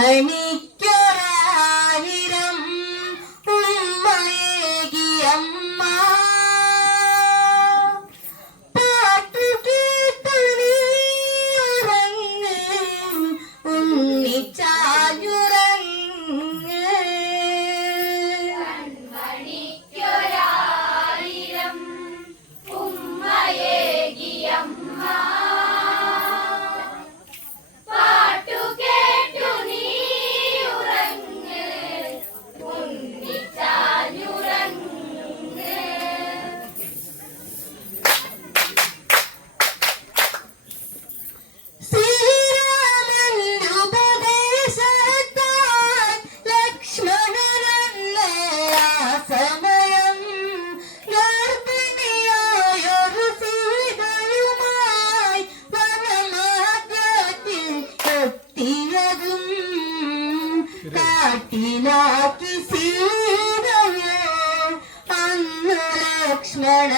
കൺമണിക്കൊരായിരം ಲಕ್ಷ್ಮಣ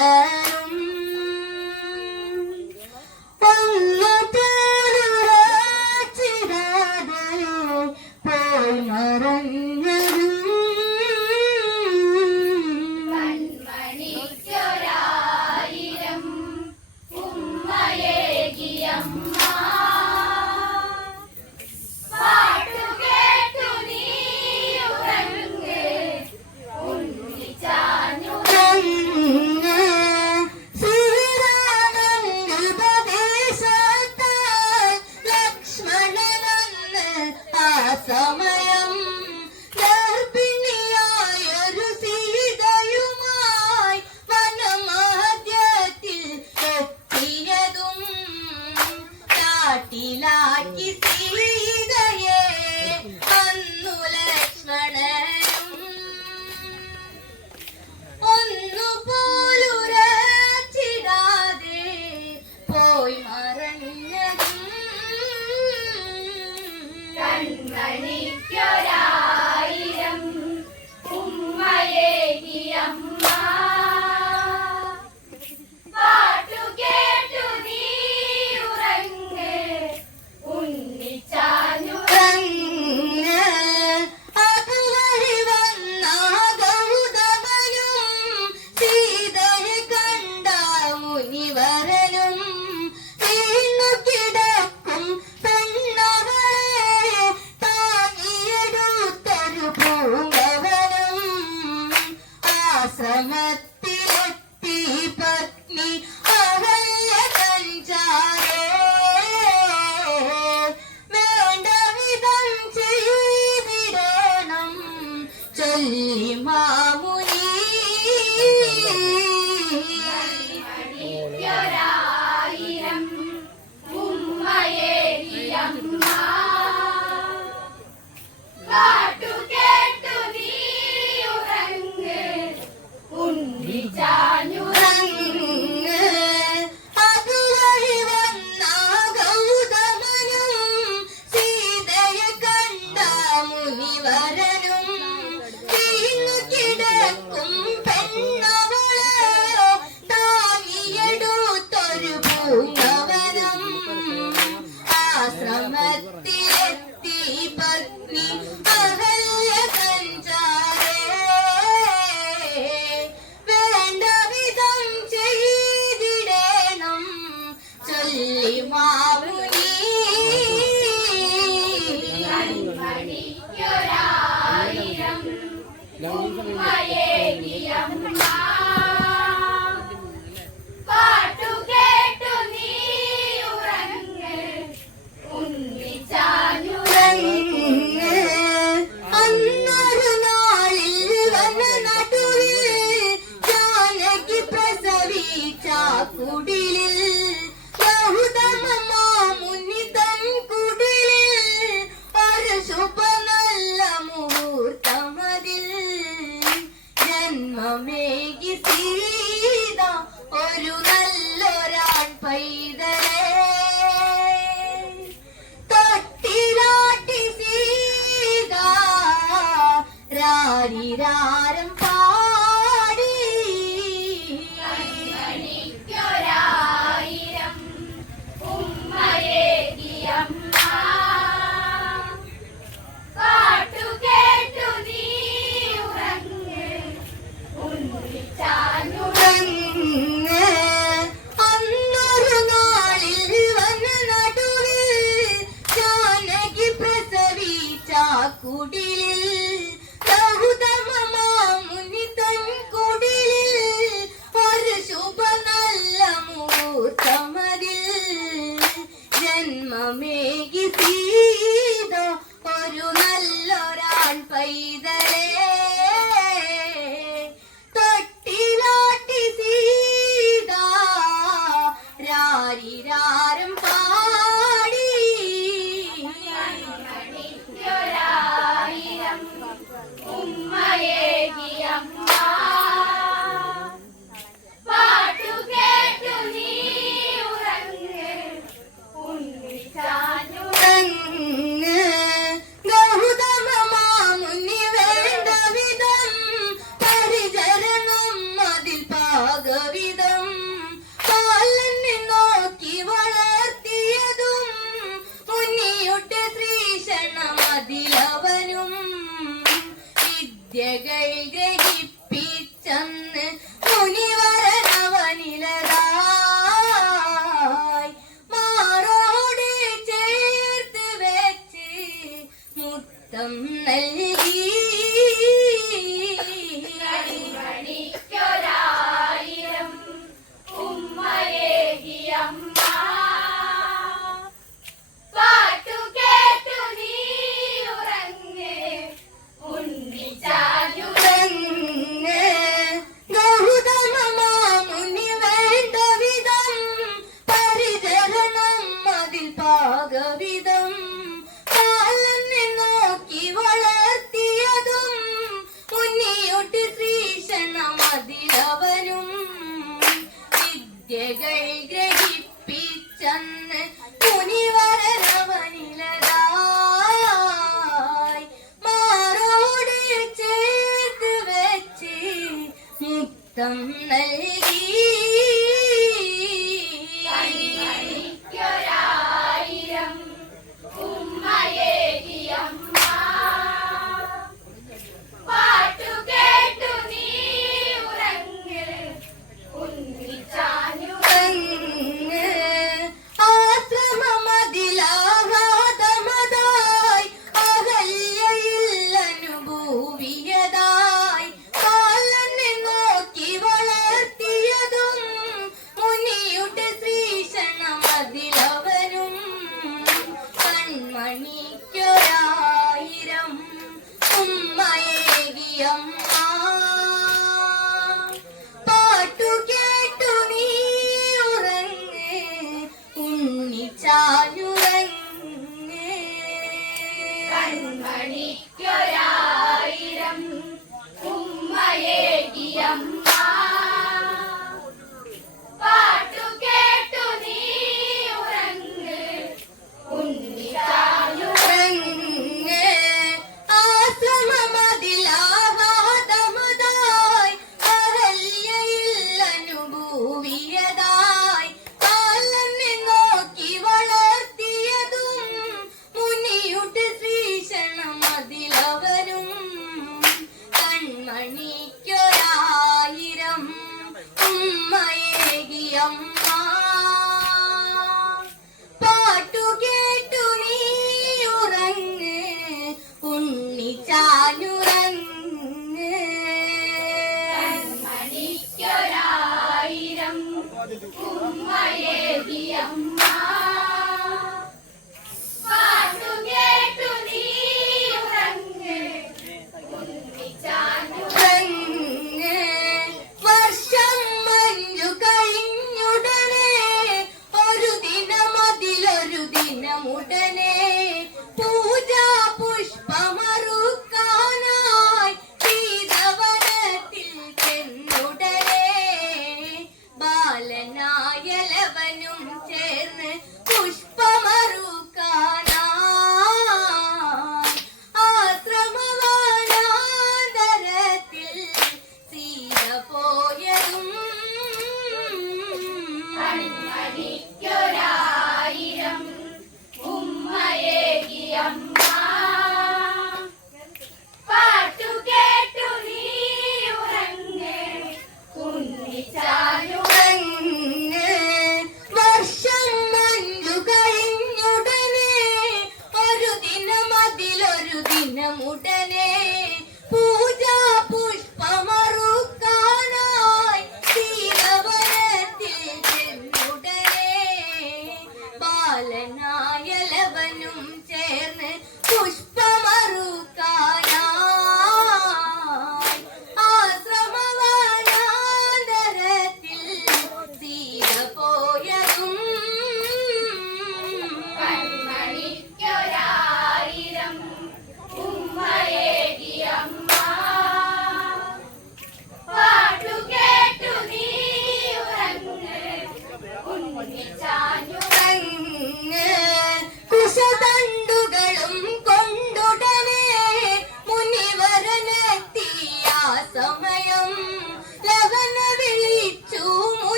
ஆசிரமத்தில் 我隔壁。മുത്തം നൽകി yum. దినముటనే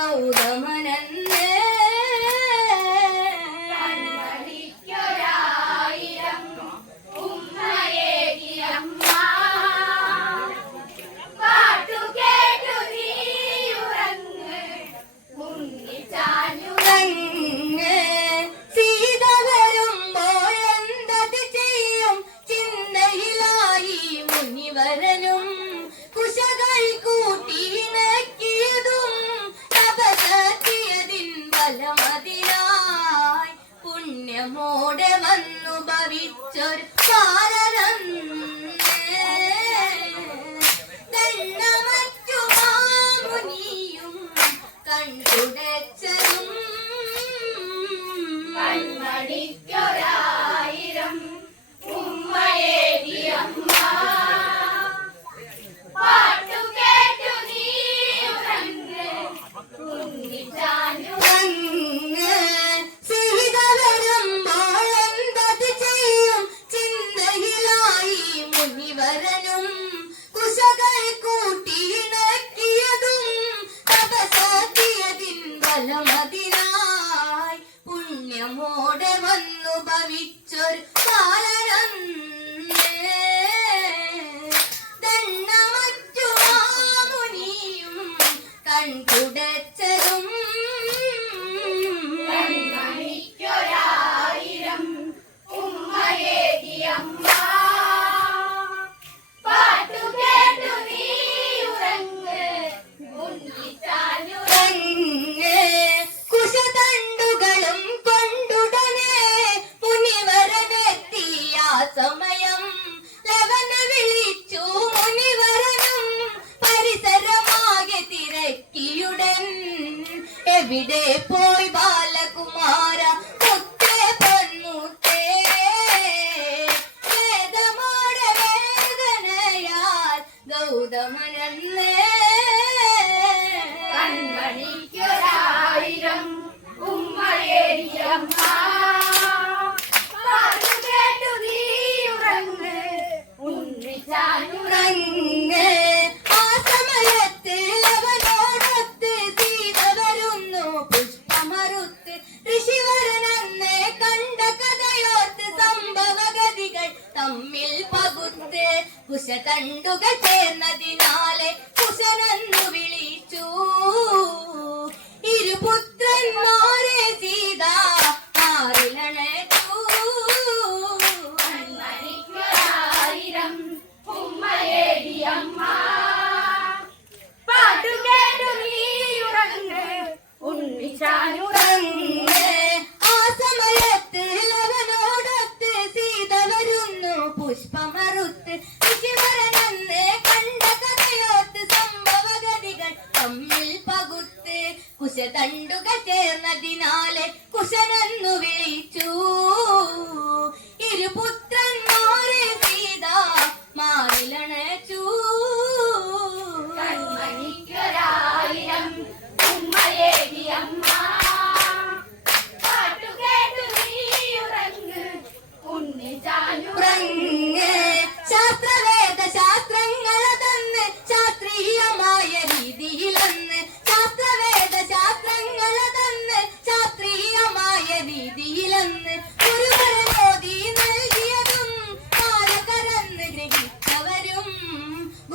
ഗൗതമനന്ന് പുണ്യമോടെ വന്നു ഭവിച്ചൊരു കാരണം ദണ്ണമറ്റു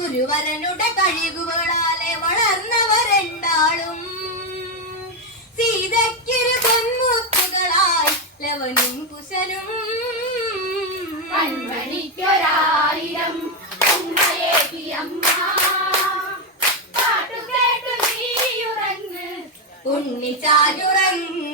ഗുരുവരനുടെ കഴിവുകളാലെ വളർന്നവരെണ്ടാളും. സീതയ്ക്കൊരു പൊന്മുത്തുകളായി ലവനും കുശനും കൺമണിക്കൊരായിരം ഉണ്ണിച്ചാലുറങ്ങ്